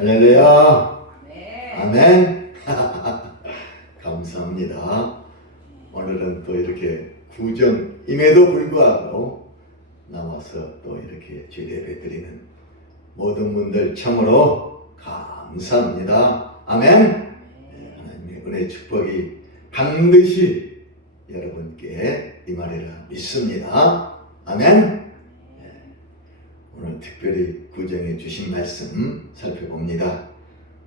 할렐루야. 아멘. 아멘. 감사합니다. 오늘은 또 이렇게 구정임에도 불구하고 나와서 또 이렇게 주례배 드리는 모든 분들 참으로 감사합니다. 아멘. 네, 하나님의 은혜 축복이 반드시 여러분께 임하리라 믿습니다. 아멘. 오늘 특별히 구정해 주신 말씀 살펴봅니다.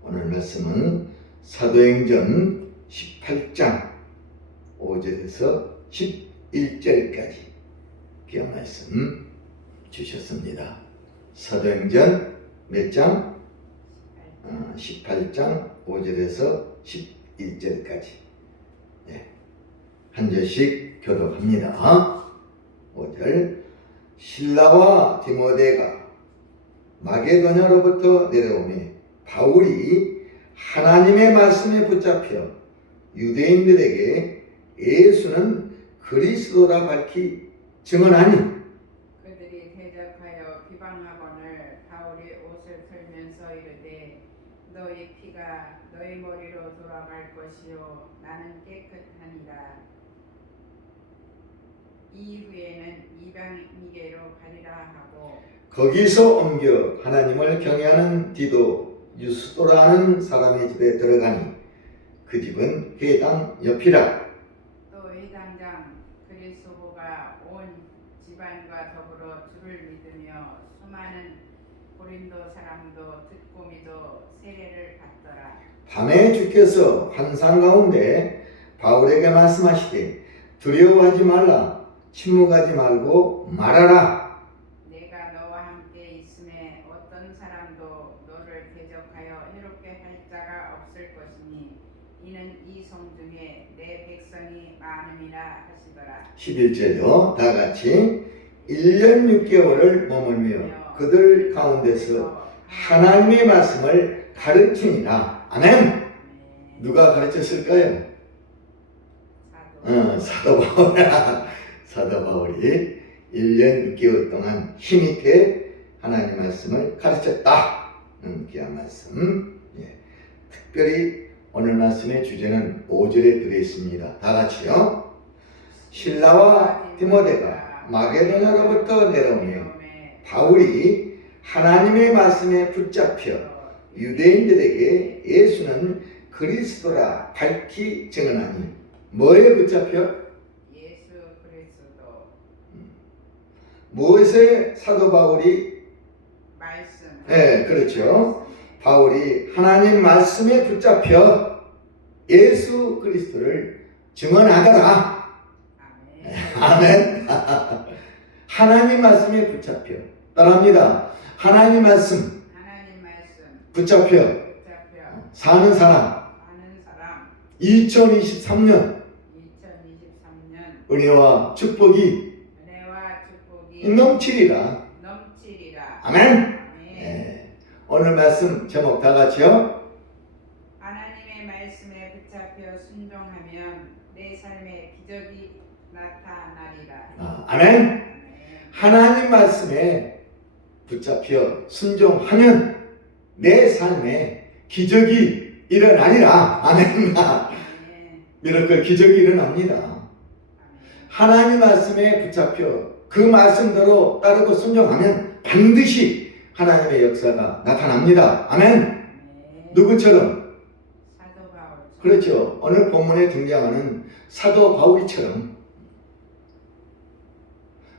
오늘 말씀은 사도행전 18장 5절에서 11절까지 귀한 말씀 주셨습니다. 사도행전 몇 장? 18장 5절에서 11절까지 한 절씩 교독합니다. 5절 실라와 디모데가 마게도냐로부터 내려오매 바울이 하나님의 말씀에 붙잡혀 유대인들에게 예수는 그리스도라 밝히 증언하니 그들이 대적하여 비방하거늘 바울이 옷을 털면서 이르되 너희 피가 너희 머리로 돌아갈 것이요 나는 깨끗하니라. 이후에는 이방인에게로 가리라 하고 거기서 옮겨 하나님을 경외하는 디도 유스도라는 사람의 집에 들어가니 그 집은 회당 옆이라. 또 회당장 그리스도가 온 집안과 더불어 주를 믿으며 수많은 고린도 사람도 듣고 믿어 세례를 받더라. 밤에 주께서 환상 가운데 바울에게 말씀하시되 두려워하지 말라 침묵하지 말고 말하라. 내가 너와 함께 있음에 어떤 사람도 너를 대적하여 해롭게 할 자가 없을 것이니 이는 이 성 중에 내 백성이 많음이라 하시더라. 11절요. 다 같이 1년 6개월을 머물며 그들 가운데서 하나님의 말씀을 가르치니라. 아멘. 누가 가르쳤을까요? 사도 바울. 사도 바울이 1년 6개월 동안 힘있게 하나님의 말씀을 가르쳤다. 귀한 말씀. 특별히 오늘 말씀의 주제는 5절에 들어있습니다. 다 같이요. 실라와 디모데가 마게도냐로부터 내려오며 바울이 하나님의 말씀에 붙잡혀 유대인들에게 예수는 그리스도라 밝히 증언하니 뭐에 붙잡혀? 예수 그리스도 무엇에 사도 바울이 말씀. 네, 그렇죠. 바울이 하나님 말씀에 붙잡혀 예수 그리스도를 증언하더라. 아멘. 아멘. 하나님 말씀에 붙잡혀. 따라합니다. 하나님 말씀 하나님 말씀 붙잡혀 사는 사람 많은 사람 2023년 2023년 은혜와 축복이 넘치리라. 아멘. 아멘. 네. 오늘 말씀 제목 다 같이요. 하나님의 말씀에 붙잡혀 순종하면 내 삶에 기적이 나타나리라. 아멘. 아멘. 하나님 말씀에 붙잡혀 순종하면 내 삶에 기적이 일어나리라. 아멘. 미라클 기적이 일어납니다. 하나님 말씀에 붙잡혀 그 말씀대로 따르고 순종하면 반드시 하나님의 역사가 나타납니다. 아멘. 누구처럼? 사도 바울. 그렇죠. 오늘 본문에 등장하는 사도 바울이처럼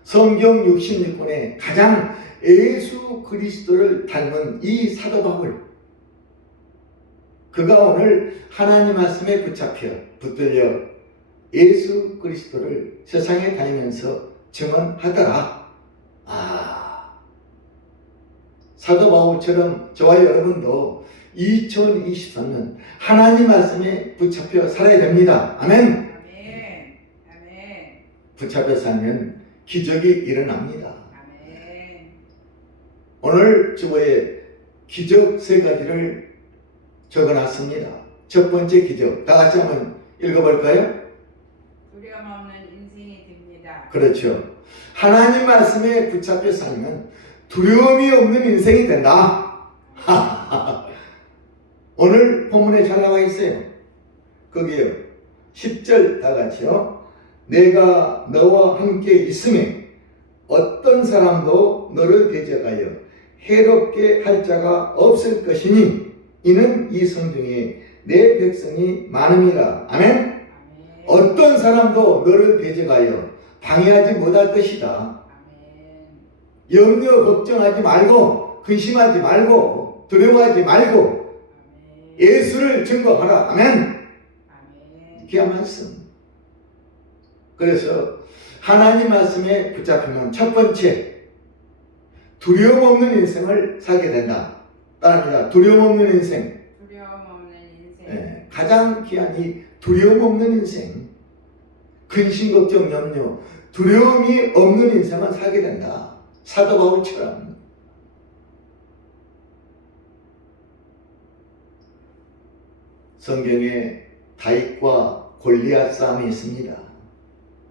성경 66권에 가장 예수 그리스도를 닮은 이 사도 바울, 그가 오늘 하나님 말씀에 붙들려 예수 그리스도를 세상에 다니면서 증언하더라. 사도 바울처럼 저와 여러분도 2023년 하나님 말씀에 붙잡혀 살아야 됩니다. 아멘. 아멘. 아멘. 붙잡혀 살면 기적이 일어납니다. 아멘. 오늘 주보에 기적 3가지를 적어놨습니다. 첫 번째 기적, 다 같이 한번 읽어볼까요? 두려움 없는 인생이 됩니다. 그렇죠. 하나님 말씀에 붙잡혀 살면 두려움이 없는 인생이 된다. 오늘 본문에 잘 나와 있어요. 거기요. 10절 다 같이요. 내가 너와 함께 있음에 어떤 사람도 너를 대적하여 해롭게 할 자가 없을 것이니 이는 이 성중에 내 백성이 많음이라. 아멘. 아멘. 어떤 사람도 너를 대적하여 방해하지 못할 것이다. 아멘. 염려 걱정하지 말고 근심하지 말고 두려워하지 말고 아멘. 예수를 증거하라. 아멘. 아멘. 귀한 말씀. 그래서 하나님 말씀에 붙잡히면 첫 번째 두려움 없는 인생을 살게 된다. 따릅니다. 두려움 없는 인생. 두려움 없는 인생. 네, 가장 귀한 이 두려움 없는 인생. 근심 걱정 염려 두려움이 없는 인생을 살게 된다. 사도 바울처럼. 성경에 다윗과 골리앗 싸움이 있습니다.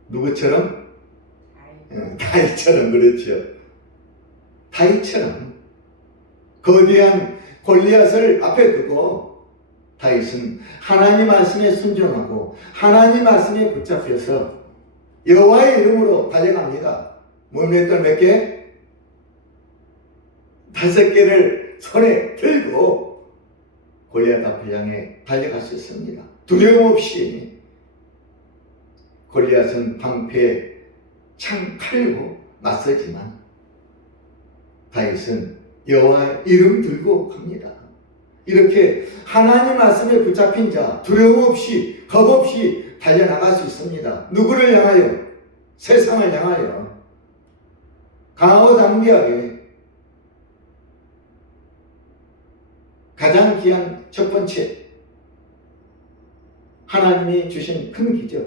누구처럼? 다윗처럼. 그렇죠. 다윗처럼 거대한 골리앗을 앞에 두고 다윗은 하나님 말씀에 순종하고 하나님 말씀에 붙잡혀서 여호와의 이름으로 달려갑니다. 몸맷돌 몇 개? 5개를 손에 들고 골리앗 앞을 향해 달려갈 수 있습니다. 두려움 없이. 골리앗은 방패 창 칼로 맞서지만 다윗은 여호와의 이름 들고 갑니다. 이렇게 하나님 말씀에 붙잡힌 자 두려움 없이 겁 없이 달려나갈 수 있습니다. 누구를 향하여? 세상을 향하여. 강하고 담대하게. 가장 귀한 첫 번째 하나님이 주신 큰 기적,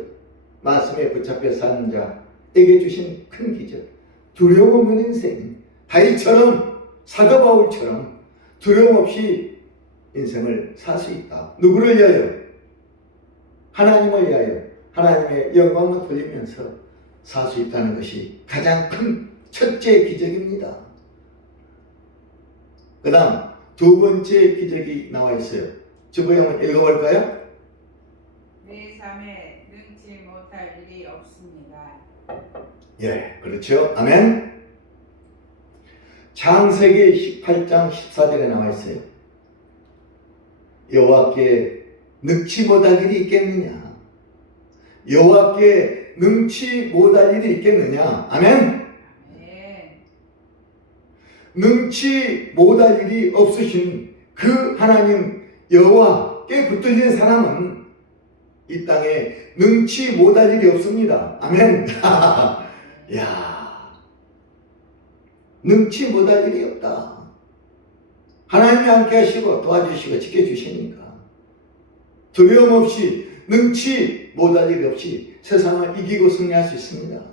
말씀에 붙잡혀 사는 자에게 주신 큰 기적, 두려움 없는 인생. 다윗처럼 사도 바울처럼 두려움 없이 인생을 살 수 있다. 누구를 위하여? 하나님을 위하여 하나님의 영광을 돌리면서 살 수 있다는 것이 가장 큰 첫째 기적입니다. 그 다음 두 번째 기적이 나와 있어요. 주보에 한번 읽어볼까요? 내 삶에 능치 못할 일이 없습니다. 예, 그렇죠. 아멘. 창세기 18장 14절에 나와 있어요. 여호와께 능치 못할 일이 있겠느냐? 여호와께 능치 못할 일이 있겠느냐? 아멘. 아멘. 능치 못할 일이 없으신 그 하나님 여호와께 붙들린 사람은 이 땅에 능치 못할 일이 없습니다. 아멘. 야, 능치 못할 일이 없다. 하나님이 함께 하시고 도와주시고 지켜주시니까 두려움 없이 능치 못할 일 없이 세상을 이기고 승리할 수 있습니다.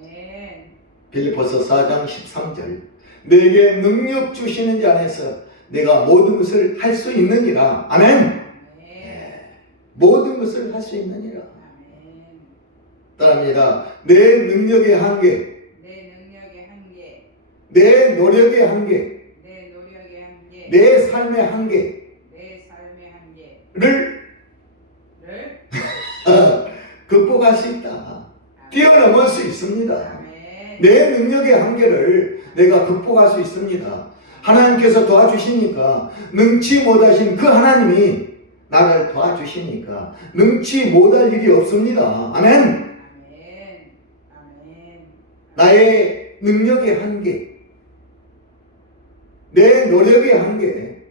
아멘. 빌립보서 4장 13절 내게 능력 주시는 자 안에서 내가 모든 것을 할 수 있느니라. 아멘. 아멘. 모든 것을 할 수 있느니라. 아멘. 따릅니다. 내 능력의 한계, 내 능력의 한계, 내 노력의 한계, 내 노력의 한계, 내 삶의 한계를 내 삶의 한계를 극복할 수 있다. 뛰어넘을 수 있습니다. 아멘. 내 능력의 한계를 내가 극복할 수 있습니다. 하나님께서 도와주시니까 능치 못하신 그 하나님이 나를 도와주시니까 능치 못할 일이 없습니다. 아멘. 아멘. 아멘. 나의 능력의 한계, 내 노력의 한계,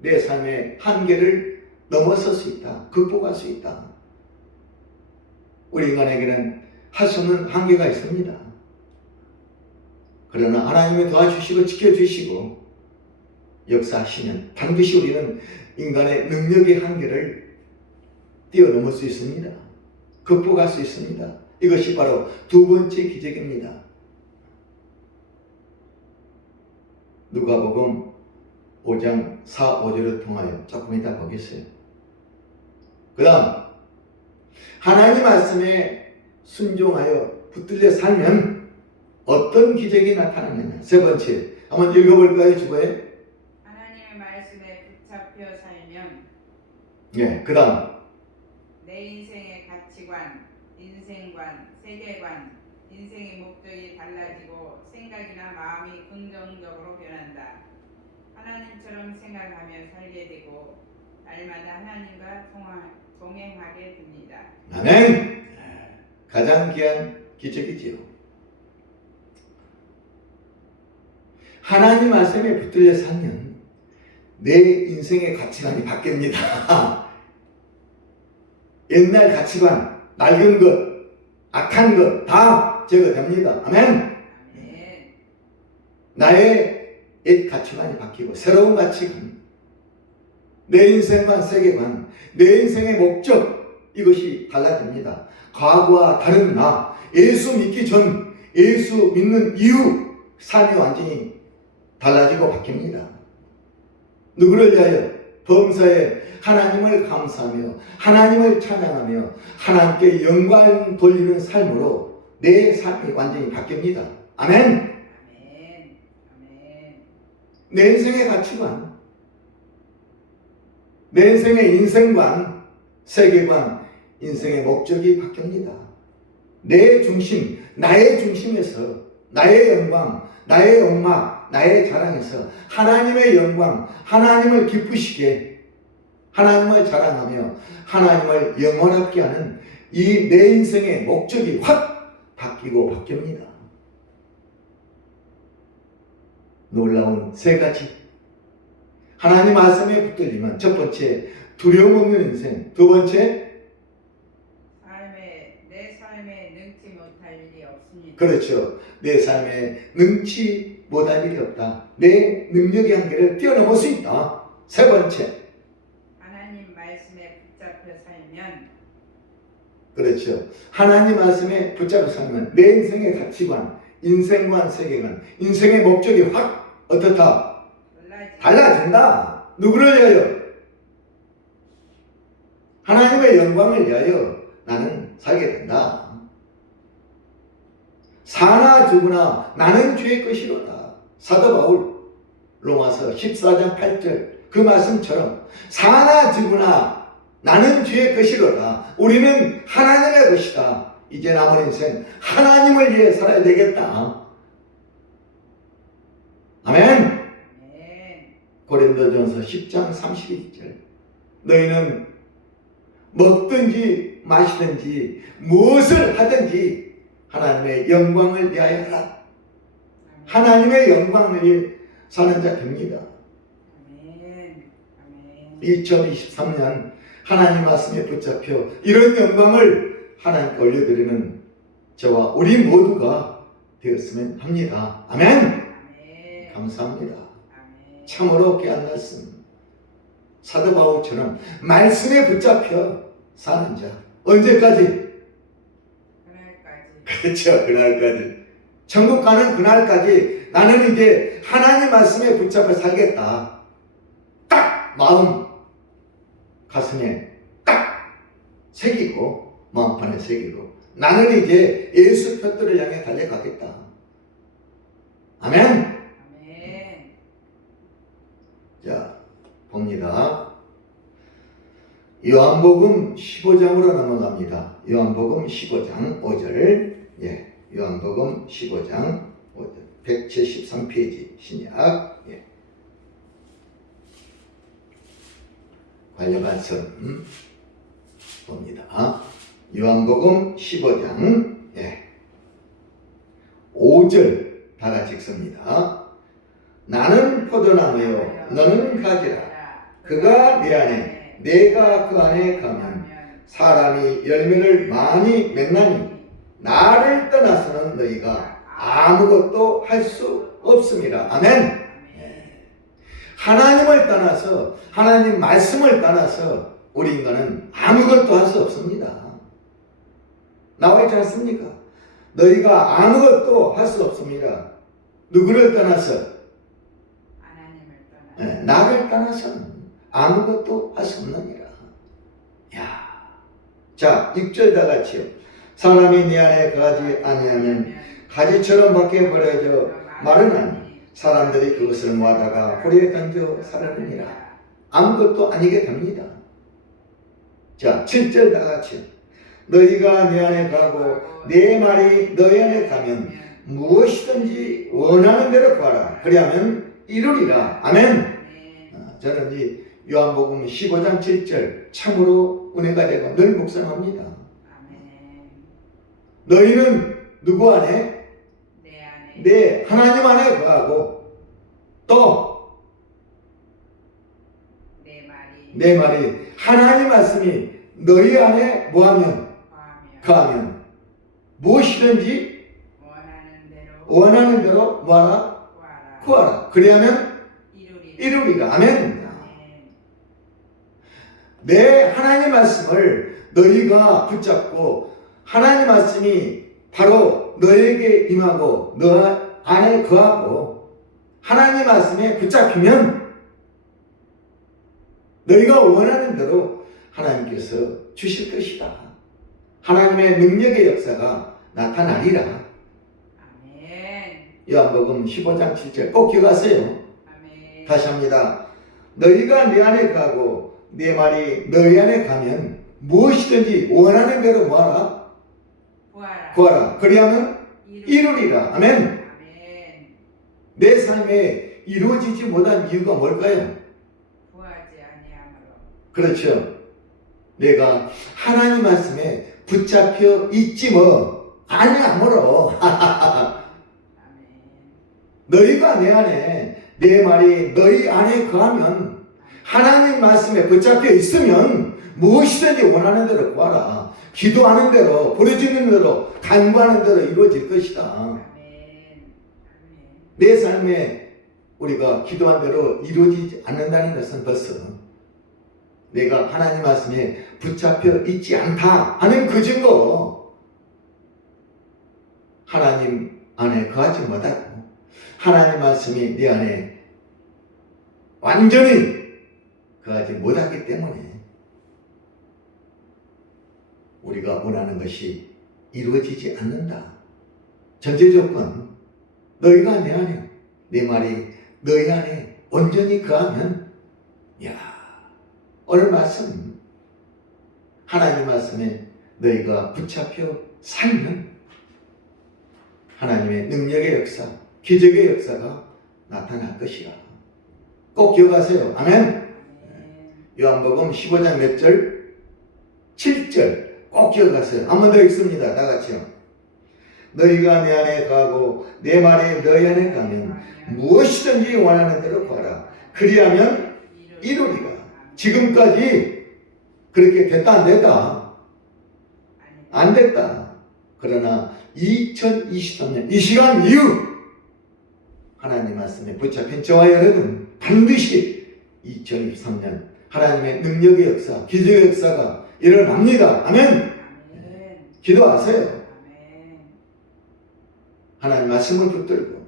내 삶의 한계를 넘어설 수 있다. 극복할 수 있다. 우리 인간에게는 할 수 없는 한계가 있습니다. 그러나 하나님이 도와주시고 지켜주시고 역사하시면 반드시 우리는 인간의 능력의 한계를 뛰어넘을 수 있습니다. 극복할 수 있습니다. 이것이 바로 두 번째 기적입니다. 누가복음 5장 4, 5절을 통하여 조금 이따 보겠어요. 그 다음 하나님 말씀에 순종하여 붙들려 살면 어떤 기적이 나타나느냐. 세 번째 한번 읽어볼까요? 주보에 붙잡혀 살면 예, 그 다음. 내 인생의 가치관, 인생관, 세계관, 인생의 목적이 달라지고 생각이나 마음이 긍정적으로 변한다. 하나님처럼 생각하며 살게 되고 날마다 하나님과 동행하게 됩니다. 아멘. 가장 귀한 기적이지요. 하나님 말씀에 붙들려 살면 내 인생의 가치관이 바뀝니다. 옛날 가치관, 낡은 것, 악한 것 다 제거됩니다. 아멘. 아멘. 나의 옛 가치관이 바뀌고 새로운 가치관, 내 인생관, 세계관, 내 인생의 목적, 이것이 달라집니다. 과거와 다른 나, 예수 믿기 전, 예수 믿는 이후 삶이 완전히 달라지고 바뀝니다. 누구를 위하여? 범사에 하나님을 감사하며 하나님을 찬양하며 하나님께 영광 돌리는 삶으로 내 삶이 완전히 바뀝니다. 아멘. 아멘. 아멘. 내 인생의 가치관, 내 인생의 인생관, 세계관, 인생의 목적이 바뀝니다. 내 중심, 나의 중심에서 나의 영광, 나의 영막, 나의 자랑에서 하나님의 영광, 하나님을 기쁘시게 하나님을 자랑하며 하나님을 영원하게 하는 이 내 인생의 목적이 확 바뀌고 바뀝니다. 놀라운 세 가지. 하나님 말씀에 붙들리면 첫 번째, 두려움 없는 인생. 두 번째, 내 삶에 능치 못할 일이 없습니다. 그렇죠. 내 삶에 능치 못할 일이 없다. 내 능력의 한계를 뛰어넘을 수 있다. 세 번째, 하나님 말씀에 붙잡혀 살면 그렇죠. 하나님 말씀에 붙잡혀 살면 내 인생의 가치관, 인생관, 세계관, 인생의 목적이 확 어떻다? 달라진다. 누구를 위하여? 하나님의 영광을 위하여 나는 살게 된다. 사나 죽으나 나는 주의 것이로다. 사도 바울 로마서 14장 8절 그 말씀처럼 사나 죽으나 나는 주의 것이로다. 우리는 하나님의 것이다. 이제 남은 인생 하나님을 위해 살아야 되겠다. 아멘. 고린도전서 10장 32절 너희는 먹든지 마시든지 무엇을 하든지 하나님의 영광을 위하여 하라. 하나님의 영광을 위해 사는 자 됩니다. 2023년 하나님 말씀에 붙잡혀 이런 영광을 하나님께 올려드리는 저와 우리 모두가 되었으면 합니다. 아멘. 감사합니다. 참으로 귀한 말씀. 사도 바울처럼 말씀에 붙잡혀 사는 자. 언제까지? 그렇죠. 그날까지. 천국 가는 그날까지 나는 이제 하나님 말씀에 붙잡혀 살겠다. 딱 마음 가슴에 딱 새기고 마음판에 새기고 나는 이제 예수 편도를 향해 달려가겠다. 아멘. 자, 봅니다. 요한복음 15장으로 넘어갑니다. 요한복음 15장 5절. 예, 요한복음 15장 5절. 173페이지 신약. 예. 관련 선 봅니다. 요한복음 15장 5절 다 같이 읽습니다. 나는 포도나무요 너는 가지라. 그가 내 안에 내가 그 안에 가면 사람이 열매를 많이 맺나니 나를 떠나서는 너희가 아무것도 할 수 없습니다. 아멘. 하나님을 떠나서 하나님 말씀을 떠나서 우리 인간은 아무것도 할 수 없습니다. 나와 있지 않습니까? 너희가 아무것도 할 수 없습니다. 누구를 떠나서? 나를 떠나서는 아무것도 할 수 없느니라. 야, 자 6절 다 같이요. 사람이 네 안에 거하지 아니하면 가지처럼 밖에 버려져 마르나니 사람들이 그것을 모아다가 불에 던져 사르느니라. 아무것도 아니게 됩니다. 자, 7절 다 같이. 너희가 내 안에 가고 내 말이 너희 안에 가면 무엇이든지 원하는 대로 구하라. 그리하면 이루리라. 아멘. 저는 이 요한복음 15장 7절 참으로 은혜가 되고 늘 묵상합니다. 너희는 누구 안에? 내 하나님 안에 거하고 또 내 말이 하나님 말씀이 너희 안에 뭐하면? 거하면 무엇이든지 원하는 대로 뭐하라? 구하라. 그리하면 이루리라. 아멘. 내 하나님 말씀을 너희가 붙잡고 하나님 말씀이 바로 너에게 임하고 너 안에 거하고 하나님 말씀에 붙잡히면 너희가 원하는 대로 하나님께서 주실 것이다. 하나님의 능력의 역사가 나타나리라. 요한복음 15장 7절 꼭 기억하세요. 다시 합니다. 너희가 내 안에 가고 내 말이 너희 안에 가면 무엇이든지 원하는 대로 뭐하라? 구하라. 그리하면 이루리라. 아멘. 내 삶에 이루어지지 못한 이유가 뭘까요? 그렇죠. 내가 하나님 말씀에 붙잡혀 있지 뭐 아니야므로 너희가 내 안에 내 말이 너희 안에 거하면 하나님 말씀에 붙잡혀 있으면 무엇이든지 원하는 대로 구하라. 기도하는 대로 부르짖는 대로 간구하는 대로 이루어질 것이다. 내 삶에 우리가 기도한 대로 이루어지지 않는다는 것은 벌써 내가 하나님 말씀에 붙잡혀 있지 않다 하는 그 증거. 하나님 안에 거하지 못하고 하나님 말씀이 내 안에 완전히 거하지 못하기 때문에 우리가 원하는 것이 이루어지지 않는다. 전제 조건, 너희가 내 안에, 내 말이 너희 안에 온전히 거하면, 오늘 말씀, 하나님 말씀에 너희가 붙잡혀 살면 하나님의 능력의 역사, 기적의 역사가 나타날 것이라. 꼭 기억하세요. 아멘. 요한복음 15장 몇 절? 7절. 꼭 기억하세요. 한 번 더 읽습니다. 다 같이요. 너희가 내 안에 가고 내 말이 너희 안에 가면 무엇이든지 원하는 대로 구하라. 그리하면 이루리라. 지금까지 그렇게 됐다 안 됐다? 안 됐다. 그러나 2023년 이 시간 이후 하나님 말씀에 붙잡힌 저와 여러분 반드시 2023년 하나님의 능력의 역사, 기적의 역사가 일어납니다. 아멘. 기도하세요. 하나님 말씀을 붙들고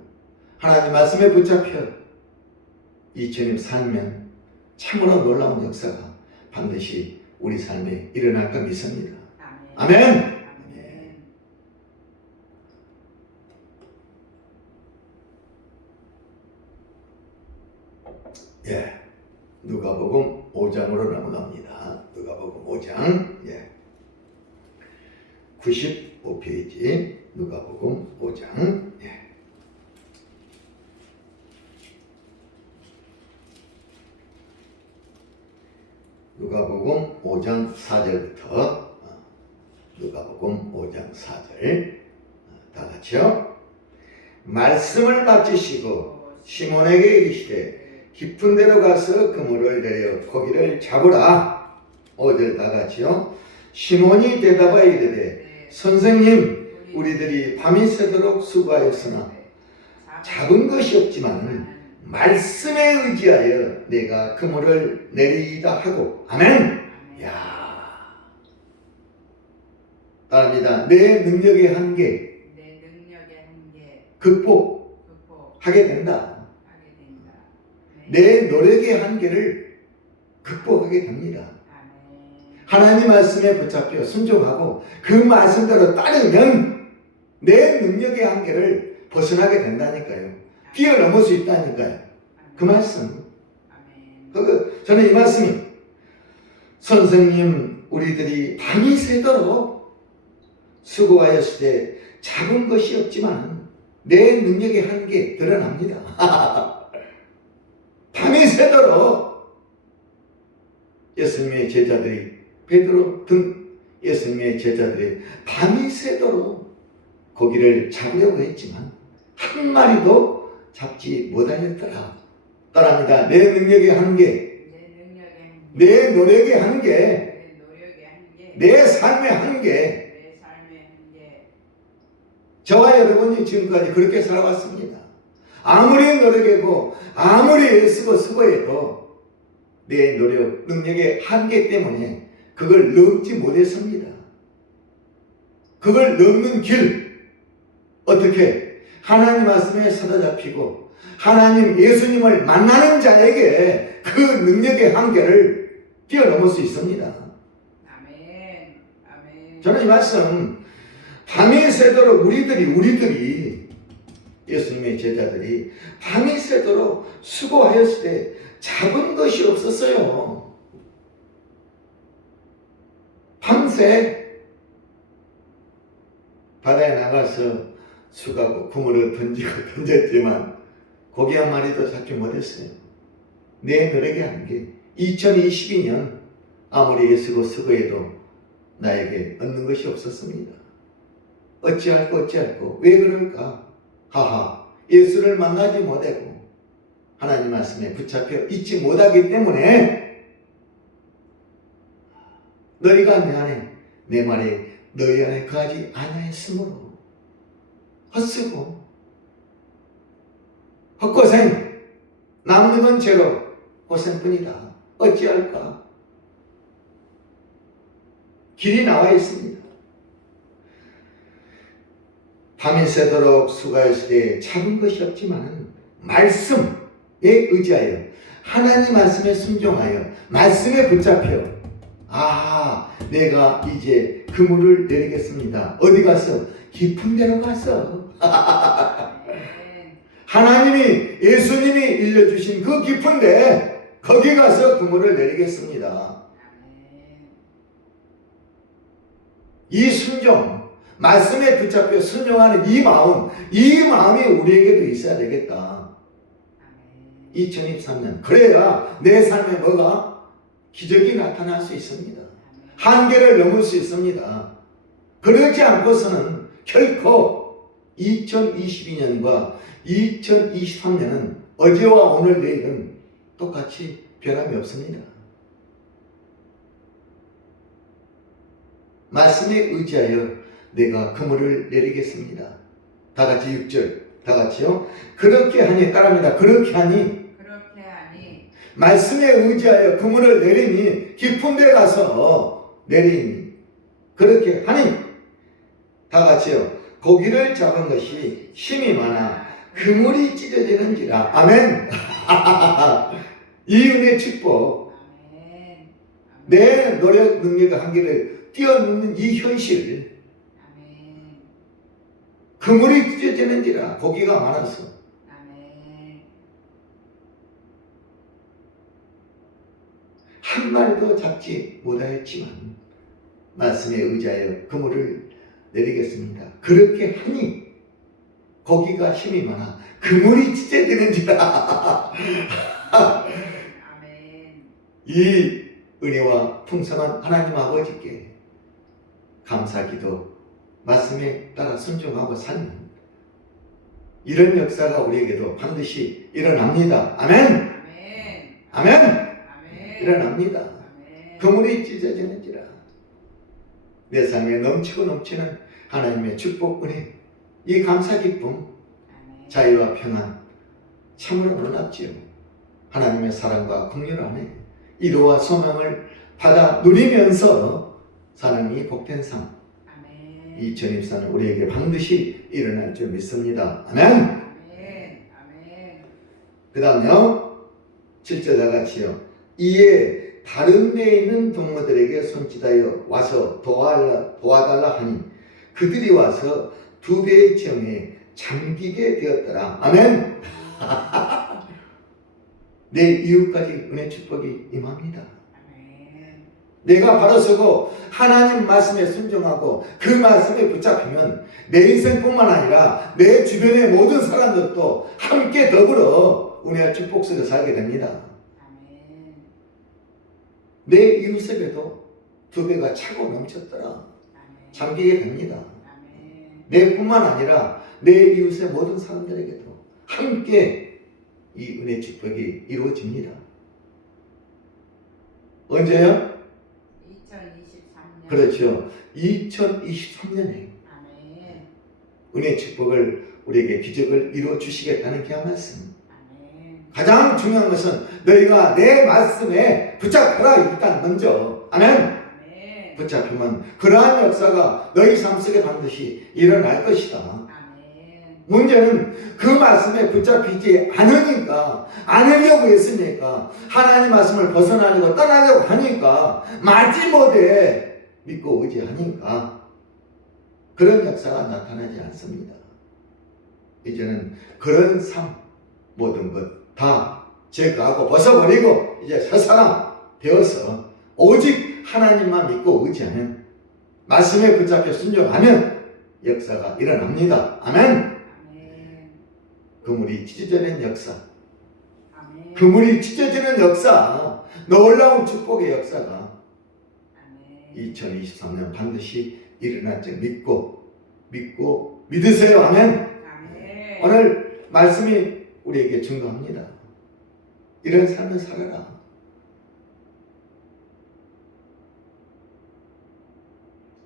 하나님 말씀에 붙잡혀 2023년 참으로 놀라운 역사가 반드시 우리 삶에 일어날 것 믿습니다. 아멘. 예, 누가복음 5장으로 넘어갑니다. 누가복음 5장, 95페이지 누가복음 5장. 누가복음 5장 4절부터 누가복음 5장 4절 다 같이요. 말씀을 마치시고 시몬에게 이르시되 깊은 데로 가서 그물을 내려 고기를 잡으라. 5절 다 같이요. 시몬이 대답하여 이르되 선생님 우리들이 밤이 새도록 수고하였으나 잡은 것이 없지만 말씀에 의지하여 내가 그물을 내리이다 하고. 아멘. 야, 따릅니다. 내 능력의 한계 극복하게 된다. 내 노력의 한계를 극복하게 됩니다. 하나님 말씀에 붙잡혀 순종하고 그 말씀대로 따르면 내 능력의 한계를 벗어나게 된다니까요. 뛰어넘을 수 있다니까요. 그 말씀 저는 이 말씀이 선생님 우리들이 밤이 새도록 수고하였을 때 잡은 것이 없지만 내 능력의 한계 드러납니다. 밤이 새도록 예수님의 제자들이 베드로 등 예수님의 제자들이 밤이 새도록 고기를 잡으려고 했지만 한 마리도 잡지 못하였더라. 떠납니다. 내 능력의 한계, 내 노력의 한계, 내 삶의 한계. 저와 여러분이 지금까지 그렇게 살아왔습니다. 아무리 노력하고 아무리 애쓰고 수고해도 내 노력, 능력의 한계 때문에 그걸 넘지 못했습니다. 그걸 넘는 길, 어떻게? 하나님 말씀에 사로잡히고 하나님 예수님을 만나는 자에게 그 능력의 한계를 뛰어넘을 수 있습니다. 아멘. 아멘. 저는 이 말씀 밤이 새도록 우리들이 예수님의 제자들이 밤이 새도록 수고하였을 때 잡은 것이 없었어요. 밤새 바다에 나가서 수가고 그물을 던졌지만 고기 한 마리도 잡지 못했어요. 내 노력의 한계. 2022년 아무리 애쓰고 수고해도 나에게 얻는 것이 없었습니다. 어찌할꼬 왜 그럴까? 하하, 예수를 만나지 못하고 하나님 말씀에 붙잡혀 있지 못하기 때문에 너희가 내 안에 내 말이 너희 안에 거하지 아니하였으므로 헛쓰고 헛고생 남는 건 죄로 고생뿐이다. 어찌할까? 길이 나와 있습니다. 밤이 새도록 수고했을 때 잡은 것이 없지만 말씀에 의지하여 하나님 말씀에 순종하여 말씀에 붙잡혀 내가 이제 그물을 내리겠습니다. 어디 가서? 깊은 데로 가서 하나님이 예수님이 일러주신 그 깊은 데 거기 가서 그물을 내리겠습니다. 이 순종, 말씀에 붙잡혀 순종하는 이 마음이 우리에게도 있어야 되겠다. 2023년 그래야 내 삶에 뭐가 기적이 나타날 수 있습니다. 한계를 넘을 수 있습니다. 그러지 않고서는 결코 2022년과 2023년은 어제와 오늘 내일은 똑같이 변함이 없습니다. 말씀에 의지하여 내가 그물을 내리겠습니다. 다 같이 6절 다 같이요. 그렇게 하니 따라합니다. 그렇게 하니 말씀에 의지하여 그물을 내리니 깊은 데 가서 내리니 그렇게 하니 다 같이요. 고기를 잡은 것이 힘이 많아 그물이 찢어지는지라. 아멘. 이 은혜의 축복. 내 노력 능력의 한계를 뛰어넘는 이 현실. 그물이 찢어지는지라. 고기가 많아서. 한 마리도 잡지 못하였지만 말씀에 의지하여 그물을 내리겠습니다. 그렇게 하니 고기가 힘이 많아 그물이 찢어지는지라. 이 은혜와 풍성한 하나님 아버지께 감사기도 말씀에 따라 순종하고 사는 이런 역사가 우리에게도 반드시 일어납니다. 아멘. 아멘. 일어납니다. 그물이 찢어지는지라. 내 삶에 넘치고 넘치는 하나님의 축복 은혜, 이 감사 기쁨, 자유와 평안 참으로 놀랍지요. 하나님의 사랑과 긍휼 안에 이루와 소명을 받아 누리면서 사는 이 복된 삶, 2024년 우리에게 반드시 일어날 줄 믿습니다. 아멘. 그 다음요 7절 다 같이요. 이에 다른 데에 있는 동무들에게 손짓하여 와서 도와달라 하니 그들이 와서 두 배의 점에 잠기게 되었더라. 아멘. 내 이웃까지 은혜 축복이 임합니다. 아멘. 내가 바로 서고 하나님 말씀에 순종하고 그 말씀에 붙잡히면 내 인생뿐만 아니라 내 주변의 모든 사람들도 함께 더불어 은혜와 축복 속에 살게 됩니다. 아멘. 내 이웃에게도 두 배가 차고 넘쳤더라. 아멘. 잠기게 됩니다. 아멘. 내뿐만 아니라 내 이웃의 모든 사람들에게도 함께 이 은혜 축복이 이루어집니다. 언제요? 2023년. 그렇죠. 2023년에 아멘. 은혜 축복을 우리에게 기적을 이루어 주시겠다는 귀한 말씀. 아멘. 가장 중요한 것은 너희가 내 말씀에 붙잡혀라. 일단 먼저 아멘. 아멘. 붙잡히면 그러한 역사가 너희 삶 속에 반드시 일어날 것이다. 아멘. 문제는 그 말씀에 붙잡히지 않으려고 했으니까 하나님 말씀을 벗어나려고 떠나려고 하니까 마지못해 믿고 의지하니까 그런 역사가 나타나지 않습니다. 이제는 그런 삶 모든 것 다 제거하고 벗어버리고 이제 새 사람 되어서 오직 하나님만 믿고 의지하는 말씀에 붙잡혀 순종하는 역사가 일어납니다. 아멘. 아멘. 그물이 찢어지는 역사, 아멘. 그물이 찢어지는 역사, 놀라운 축복의 역사가 아멘. 2023년 반드시 일어날 줄 믿고 믿으세요. 아멘. 아멘. 오늘 말씀이 우리에게 증거합니다. 이런 삶을 살아라.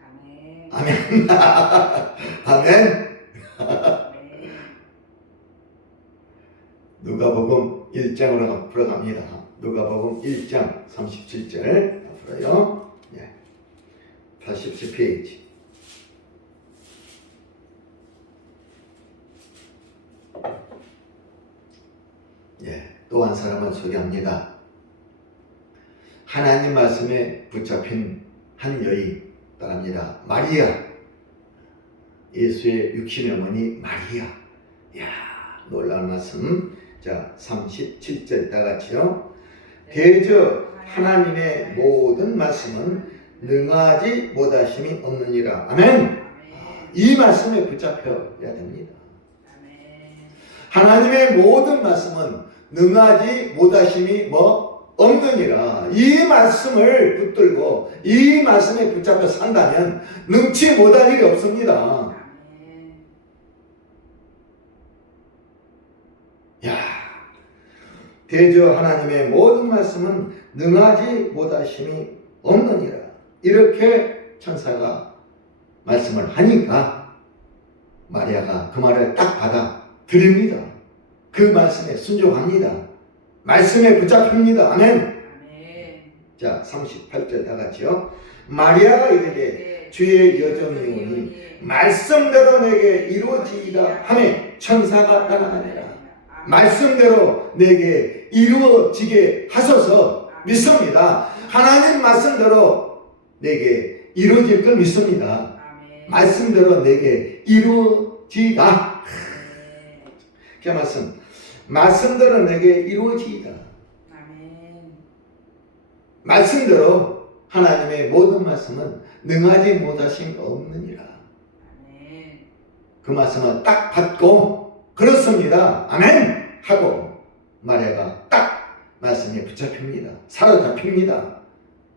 아멘. 아멘. 아멘. 아멘. 누가복음 1장으로 앞으로 갑니다. 누가복음 1장 37절 앞으로요. 87페이지. 또 한 사람을 소개합니다. 하나님 말씀에 붙잡힌 한 여인 따랍니다. 마리아. 예수의 육신의 어머니 마리아. 이야, 놀라운 말씀. 자, 37절 따같이요. 대저 하나님의 모든 말씀은 능하지 못하심이 없느니라. 아멘. 아멘. 이 말씀에 붙잡혀야 됩니다. 아멘. 하나님의 모든 말씀은 능하지 못하심이 없느니라. 이 말씀을 붙들고 이 말씀에 붙잡혀 산다면 능치 못할 일이 없습니다. 아멘. 야, 대저 하나님의 모든 말씀은 능하지 못하심이 없느니라. 이렇게 천사가 말씀을 하니까 마리아가 그 말을 딱 받아 들입니다. 그 말씀에 순종합니다. 말씀에 붙잡힙니다. 아멘. 아멘. 자, 38절 다 같이요. 마리아가 이르되 주의 여정이오니 말씀대로 내게 이루어지이다 하매 천사가 따라가니라. 말씀대로 내게 이루어지게 하소서. 믿습니다. 하나님 말씀대로 내게 이루어질 걸 믿습니다. 아멘. 말씀대로 내게 이루어지다. 그 말씀대로 내게 이루어지이다. 아멘. 말씀대로 하나님의 모든 말씀은 능하지 못하심 없느니라. 아멘. 그 말씀을 딱 받고 그렇습니다. 아멘 하고 마리아가 딱 말씀에 붙잡힙니다. 사로잡힙니다.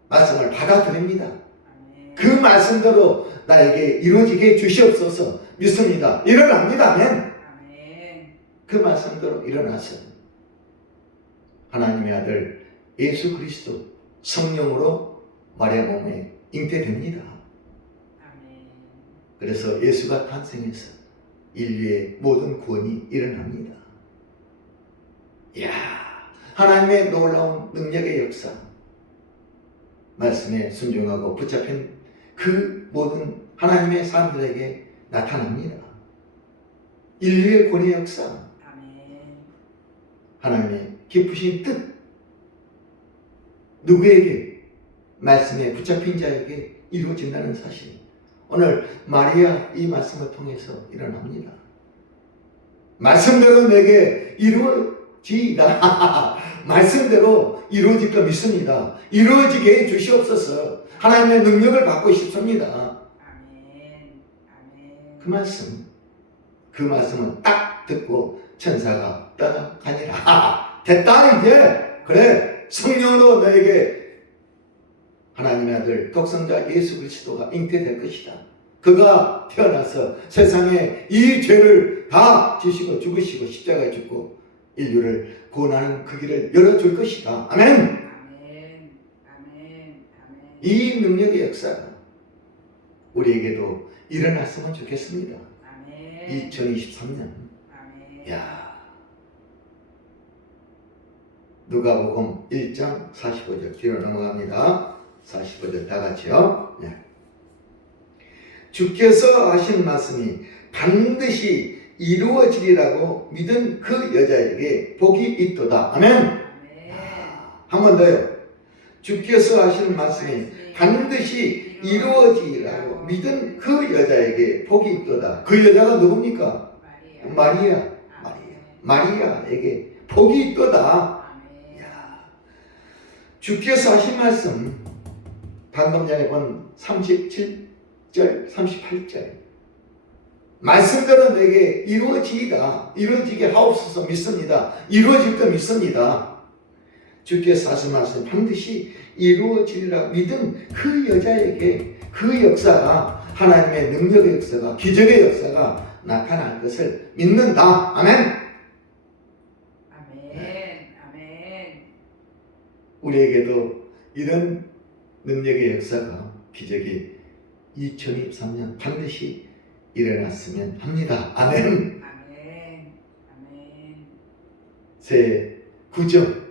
말씀을 받아들입니다. 아멘. 그 말씀대로 나에게 이루어지게 주시옵소서. 믿습니다. 일어납니다. 아멘. 아멘. 그 말씀대로 일어나서 하나님의 아들 예수 그리스도 성령으로 마리아 몸에 잉태됩니다. 아멘. 그래서 예수가 탄생해서 인류의 모든 구원이 일어납니다. 이야, 하나님의 놀라운 능력의 역사, 말씀에 순종하고 붙잡힌 그 모든 하나님의 사람들에게 나타납니다. 인류의 구원의 역사, 아멘. 하나님의 깊으신 뜻, 누구에게? 말씀에 붙잡힌 자에게 이루어진다는 사실, 오늘 마리아 이 말씀을 통해서 일어납니다. 말씀대로 내게 이루어지이다. 말씀대로 이루어질 거 믿습니다. 이루어지게 해 주시옵소서. 하나님의 능력을 받고 싶습니다. 아멘. 아멘. 그 말씀은 딱 듣고 천사가 떠나가니라. 됐다 이제. 그래, 성령으로 너에게 하나님의 아들 독생자 예수 그리스도가 잉태될 것이다. 그가 태어나서 세상에 이 죄를 다 지시고 죽으시고 십자가에 죽고 인류를 구원하는 그 길을 열어줄 것이다. 아멘. 아멘. 아멘. 아멘. 이 능력의 역사가 우리에게도 일어났으면 좋겠습니다. 아멘. 2023년. 아멘. 야, 누가복음 1장 45절 뒤로 넘어갑니다. 45절 다 같이요. 네. 주께서 하신 말씀이 반드시 이루어지리라고 믿은 그 여자에게 복이 있도다. 아멘. 아멘. 한 번 더요. 주께서 하신 말씀이 반드시 이루어지리라고 믿은 그 여자에게 복이 있도다. 그 여자가 누굽니까? 마리아에게 복이 있도다. 아멘. 야, 주께서 하신 말씀 방금 전에 본 37절 38절 말씀대로 내게 이루어지게 하옵소서 믿습니다. 이루어질 거 믿습니다. 주께서 하신 말씀 반드시 이루어지리라 믿은 그 여자에게 그 역사가 하나님의 능력의 역사가 기적의 역사가 나타날 것을 믿는다. 아멘. 아멘. 아멘. 우리에게도 이런 능력의 역사가 기적이 2023년 반드시 일어났으면 합니다. 아멘. 아멘. 아멘. 새 구정 아멘.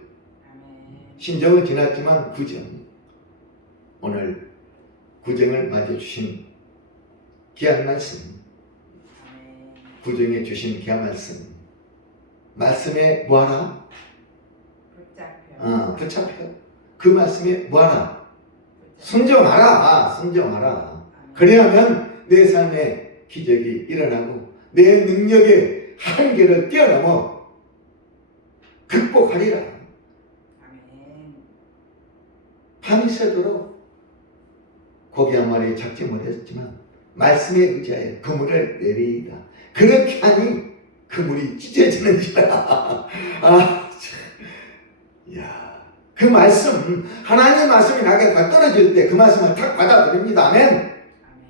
신정은 지났지만 구정 오늘 구정을 맞아주신 귀한 말씀 아멘. 구정에 주신 귀한 말씀 말씀에 뭐하라? 붙잡혀 그 말씀에 뭐하라? 순종하라. 그래야만 내 삶에 기적이 일어나고 내 능력의 한계를 뛰어넘어 극복하리라. 아멘. 밤이 새도록 고기 한 마리 잡지 못했지만 말씀에 의지하여 그물을 내리이다. 그렇게 하니 그물이 찢어지는지라. 그 말씀 하나님의 말씀이 나에게 다 떨어질 때 그 말씀을 탁 받아들입니다. 아멘. 아멘.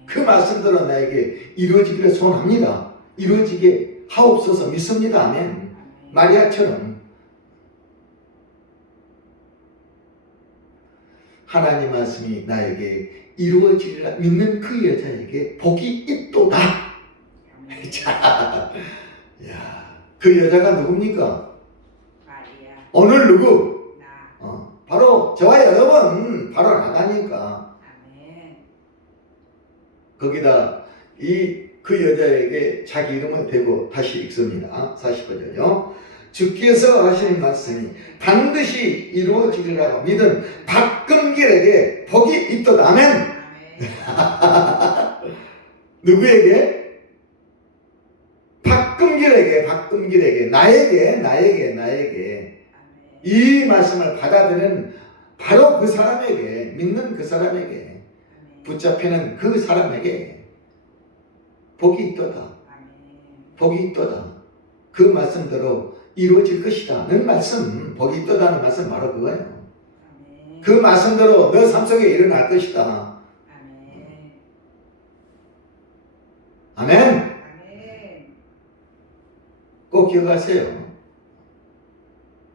그 말씀대로 나에게 이루어지기를 소원합니다. 이루어지게 하옵소서 믿습니다. 아멘. 아멘. 마리아처럼 하나님 말씀이 나에게 이루어지리라 믿는 그 여자에게 복이 있도다. 아멘. 자, 그 여자가 누굽니까? 마리아. 오늘 누구? 나. 바로 저와 여러분 바로 나가니까 아멘. 거기다 그 여자에게 자기 이름을 대고 다시 읽습니다. 45절요. 주께서 하시는 말씀이 반드시 이루어지리라고 믿은 박금길에게 복이 있도다. 아멘. 아멘. 누구에게? 박금길에게 나에게 이 말씀을 받아들이는 바로 그 사람에게 믿는 그 사람에게 붙잡히는 그 사람에게 복이 있도다. 복이 있도다. 그 말씀대로 이루어질 것이다는 말씀, 복이 있도다는 말씀 바로 그거예요. 그 말씀대로 너 삶 속에 일어날 것이다. 아멘. 아멘. 꼭 기억하세요.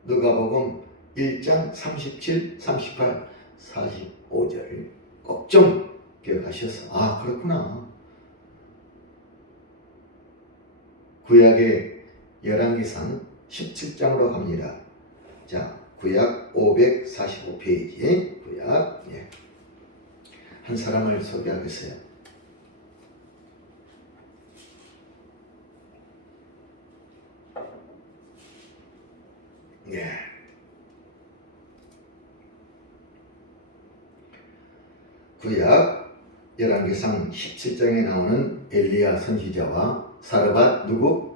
누가복음 1장 37, 38, 45절 꼭 좀 기억하셔서 그렇구나. 구약의 열왕기상 17장으로 갑니다. 자, 구약 545페이지 구약 한 사람을 소개하겠어요. 구약 열왕기상 17장에 나오는 엘리야 선지자와 사르밧 누구?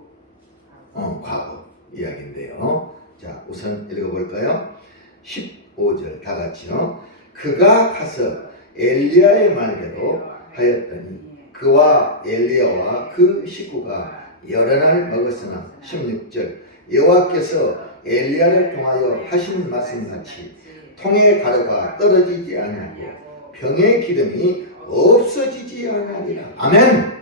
과거 이야기인데요. 자, 우선 읽어볼까요? 15절 다 같이요. 그가 가서 엘리야의 말대로 하였더니 그와 엘리야와 그 식구가 여러 날 먹었으나 16절 여호와께서 엘리야를 통하여 하신 말씀같이 통의 가루가 떨어지지 아니하고 병의 기름이 없어지지 아니하리라. 아멘.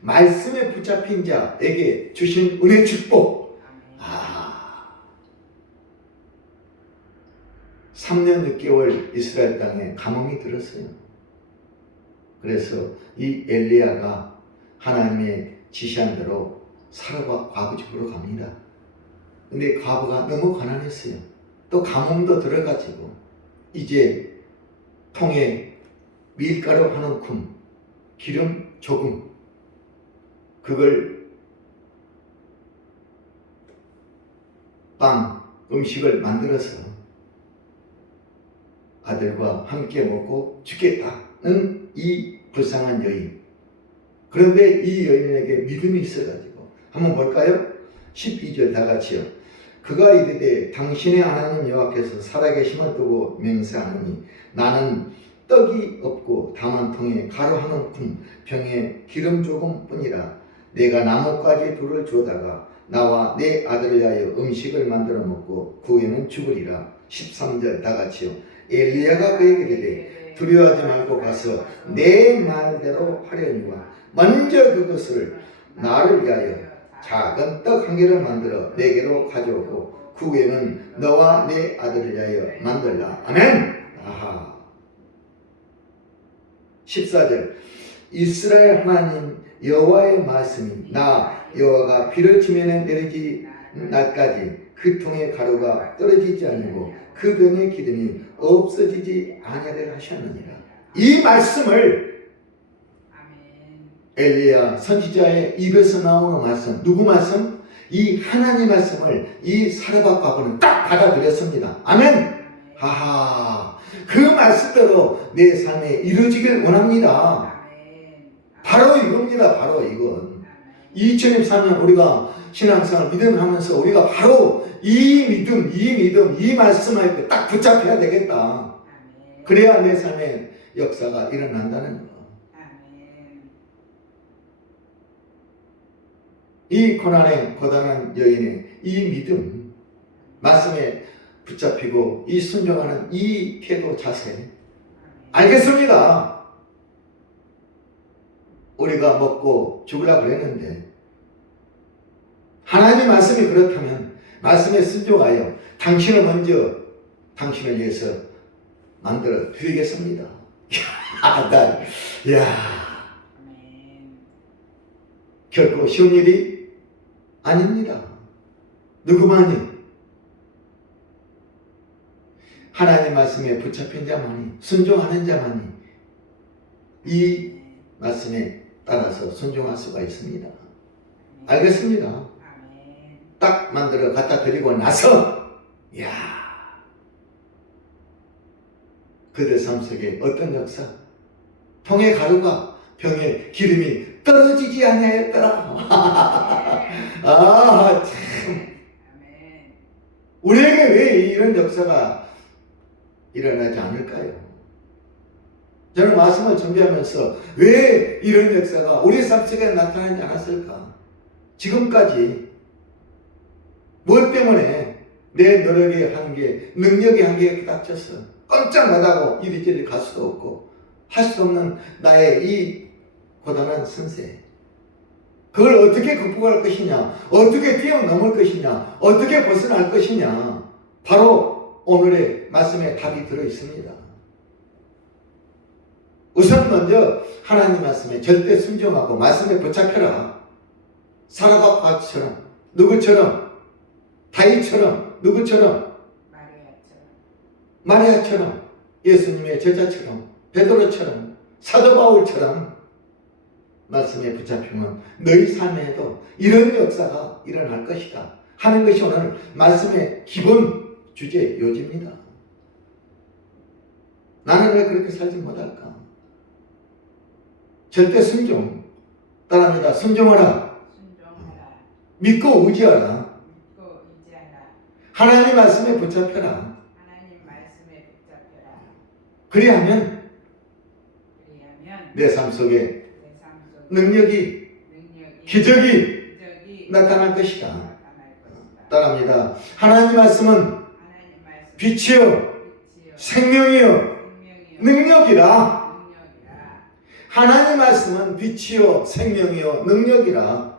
말씀에 붙잡힌 자에게 주신 은혜 축복. 3년 6개월 이스라엘 땅에 감흥이 들었어요. 그래서 이 엘리야가 하나님의 지시한 대로 사르밧 과부 집으로 갑니다. 근데 과부가 너무 가난했어요. 또 감흥도 들어가지고 이제 통에 밀가루 한 움큼, 기름 조금, 그걸 빵, 음식을 만들어서 아들과 함께 먹고 죽겠다는 이 불쌍한 여인. 그런데 이 여인에게 믿음이 있어가지고 한번 볼까요? 12절 다 같이요. 그가 이르되 당신의 하나님 여호와께서 살아계심을 두고 맹세하노니 나는 떡이 없고 다만 통에 가루 한 움큼 병에 기름 조금 뿐이라. 내가 나뭇가지 둘을 주다가 나와 내 아들을 위하여 음식을 만들어 먹고 그 후에는 죽으리라. 13절 다 같이요. 엘리야가 그에게 이르되 두려워하지 말고 가서 내 말대로 하려니와 먼저 그것을 나를 위하여 작은 떡 한 개를 만들어 내게로 가져오고 그 후에는 너와 내 아들을 위하여 만들라. 아멘. 아하. 14절 이스라엘 하나님 여호와의 말씀이 나 여호와가 비를 지면에 내리지 날까지 그 통의 가루가 떨어지지 아니고 그 병의 기름이 없어지지 아니하리라 하셨느니라. 이 말씀을 엘리야 선지자의 입에서 나오는 말씀, 누구 말씀? 이 하나님 말씀을 이 사르밧 과부는 딱 받아들였습니다. 아멘. 하하. 그 말씀대로 내 삶에 이루어지길 원합니다. 바로 이겁니다. 바로 이건 2024년 우리가 신앙생활 믿음을 하면서 우리가 바로 이 믿음, 이 말씀을 딱 붙잡혀야 되겠다. 그래야 내 삶에 역사가 일어난다는 거. 이 고난의 고단한 여인의 이 믿음, 말씀에 붙잡히고 이 순종하는 이 태도 자세. 알겠습니다. 우리가 먹고 죽으려고 그랬는데 하나님의 말씀이 그렇다면 말씀에 순종하여 당신을 먼저 당신을 위해서 만들어 드리겠습니다. 결코 쉬운 일이 아닙니다. 누구만이 하나님 말씀에 붙잡힌 자만이, 순종하는 자만이 이 말씀에 따라서 순종할 수가 있습니다. 알겠습니다. 딱 만들어 갖다 드리고 나서 그들 삶 속에 어떤 역사? 통의 가루가 병에 기름이 떨어지지 아니하였더라. 참. 우리에게 왜 이런 역사가 일어나지 않을까요? 저는 말씀을 준비하면서 왜 이런 역사가 우리 삶 속에 나타나지 않았을까? 지금까지 무엇 때문에 내 노력의 한계, 능력의 한계에 부닥쳤어. 깜짝 놀라고 이리저리 갈 수도 없고 할 수 없는 나의 이 고단한 선세. 그걸 어떻게 극복할 것이냐, 어떻게 뛰어넘을 것이냐, 어떻게 벗어날 것이냐. 바로 오늘의 말씀에 답이 들어있습니다. 우선 먼저 하나님 말씀에 절대 순종하고 말씀에 붙잡혀라. 사르밧 과부처럼, 누구처럼? 다윗처럼, 누구처럼? 마리아처럼, 예수님의 제자처럼, 베드로처럼, 사도 바울처럼 말씀에 붙잡히면 너희 삶에도 이런 역사가 일어날 것이다 하는 것이 오늘 말씀의 기본 주제 요지입니다. 나는 왜 그렇게 살지 못할까? 절대 순종. 따라합니다. 순종하라. 믿고 의지하라. 하나님 말씀에 붙잡혀라. 하나님 말씀에 붙잡혀라. 그리하면 그리하면 내 삶 속에 내 삶 속에 능력이, 기적이 나타날 것이다. 나타날 것이다. 따라합니다. 하나님 말씀은 하나님 말씀 빛이요, 빛이요 생명이요, 생명이요 능력이라. 능력이라. 하나님 말씀은 빛이요, 생명이요, 능력이라.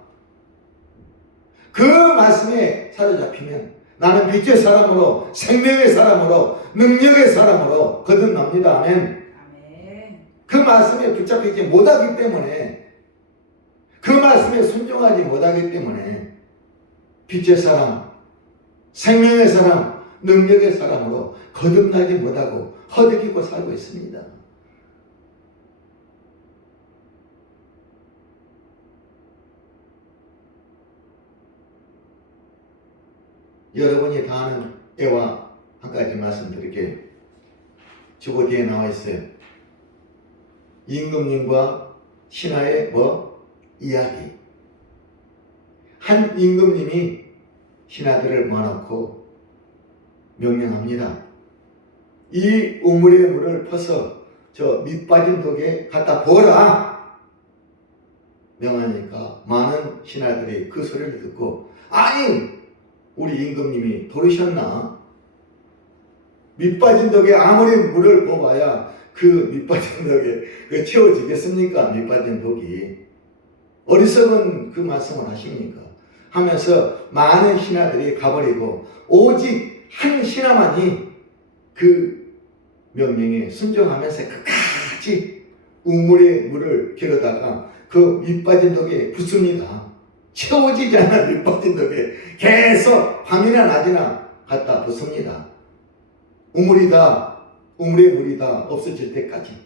그 말씀에 사로잡히면 나는 빛의 사람으로, 생명의 사람으로, 능력의 사람으로 거듭납니다. 아멘. 아멘. 그 말씀에 붙잡히지 못하기 때문에, 그 말씀에 순종하지 못하기 때문에 빛의 사람, 생명의 사람, 능력의 사람으로 거듭나지 못하고 허덕이고 살고 있습니다. 여러분이 다 아는 애와 한 가지 말씀드릴게요. 주보 뒤에 나와 있어요. 임금님과 신하의 이야기. 한 임금님이 신하들을 모아놓고 명령합니다. 이 우물의 물을 퍼서 저 밑빠진 독에 갖다 부어라. 명하니까 많은 신하들이 그 소리를 듣고, 아니, 우리 임금님이 도르셨나? 밑빠진 독에 아무리 물을 부어봐야 그 밑빠진 독에 채워지겠습니까? 밑빠진 독이. 어리석은 그 말씀을 하십니까? 하면서 많은 신하들이 가버리고 오직 한 신하만이 그 명령에 순종하면서 끝까지 우물의 물을 길어다가 그 밑빠진 독에 붓습니다. 채워지지 않은 밑빠진 독에 계속 밤이나 낮이나 갖다 붓습니다. 우물의 물이 다 없어질 때까지.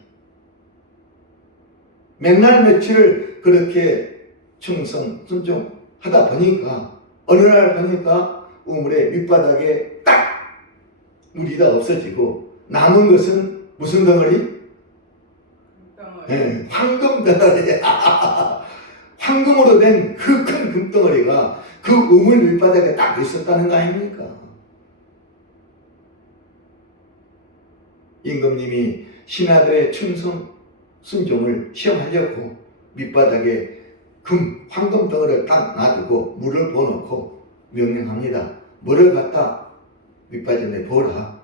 맨날 며칠을 그렇게 순종하다 보니까 어느 날 보니까 우물의 밑바닥에 딱 물이 다 없어지고 남은 것은 무슨 덩어리? 네, 황금 덩어리. 황금으로 된 그 큰 금덩어리가 그 우물 밑바닥에 딱 있었다는 거 아닙니까? 임금님이 신하들의 순종을 시험하려고 밑바닥에 황금 덩어리를 딱 놔두고 물을 부어놓고 명령합니다. 물을 갖다 밑바닥에 부어라.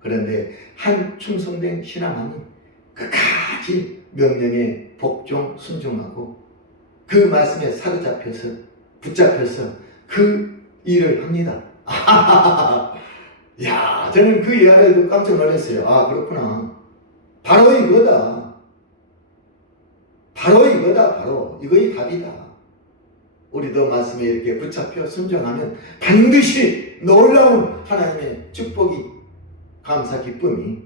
그런데 한 충성된 신하만이 끝까지 명령에 복종 순종하고 그 말씀에 사로잡혀서 붙잡혀서 그 일을 합니다. 야, 저는 그 이야기를 듣고 깜짝 놀랐어요. 아, 그렇구나. 바로 이거다. 바로 이거이 답이다. 우리도 말씀에 이렇게 붙잡혀 순종하면 반드시 놀라운 하나님의 축복이, 감사, 기쁨이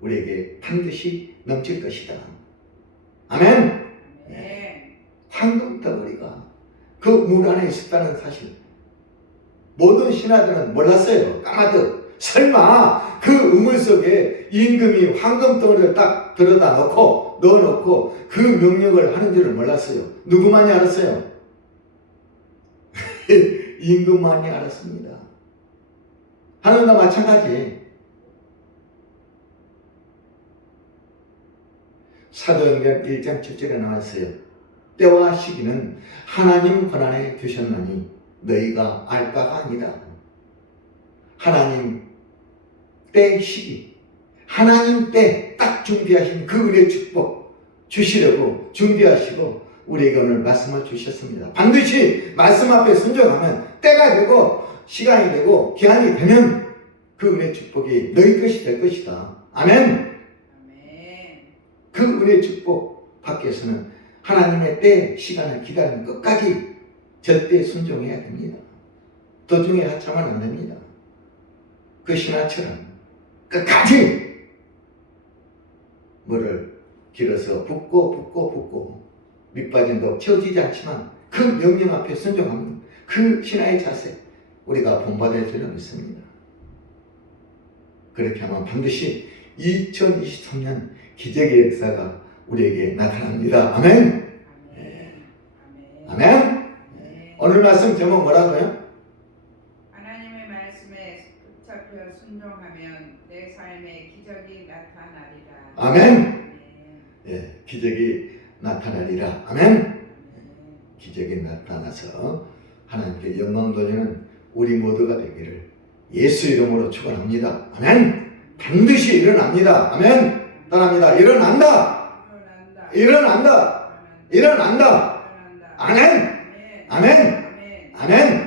우리에게 반드시 넘칠 것이다. 아멘. 황금 덩어리가 그 물 안에 있었다는 사실 모든 신하들은 몰랐어요. 까마득. 설마 그 우물 속에 임금이 황금 덩어리를 딱 들여다 넣어놓고 그 명령을 하는 줄을 몰랐어요. 누구만이 알았어요? 임금만이 알았습니다. 하나님과 마찬가지. 사도행전 1장 7절에 나왔어요. 때와 시기는 하나님 권한에 두셨나니 너희가 알 바가 아니다. 하나님 때 시기, 하나님 때 딱 준비하신 그 은혜의 축복 주시려고 준비하시고 우리에게 오늘 말씀을 주셨습니다. 반드시 말씀 앞에 순종하면 때가 되고 시간이 되고 기한이 되면 그 은혜의 축복이 너희 것이 될 것이다. 아멘. 그 은혜의 축복 밖에서는 하나님의 때, 시간을 기다리는 끝까지 절대 순종해야 됩니다. 도중에 하차하면 안 됩니다. 그 신하처럼 끝까지 물을 길어서 붓고 밑빠진 독 채워지지 않지만 그 명령 앞에 순종하는 그 신하의 자세 우리가 본받을 줄은 믿습니다. 그렇게 하면 반드시 2023년 기적의 역사가 우리에게 나타납니다. 아멘. 아멘. 오늘 말씀 제목 뭐라고요? 하나님의 붙잡혀 순종하면 내 삶에 기적이 나타나리라. 아멘. 예, 기적이 나타나리라. 아멘. 기적이 나타나서 하나님께 영광 돌리는 우리 모두가 되기를 예수 이름으로 축원합니다. 아멘. 반드시 일어납니다. 아멘. 따라합니다. 일어난다. 일어난다. 일어난다. 아멘. 아멘. 아멘.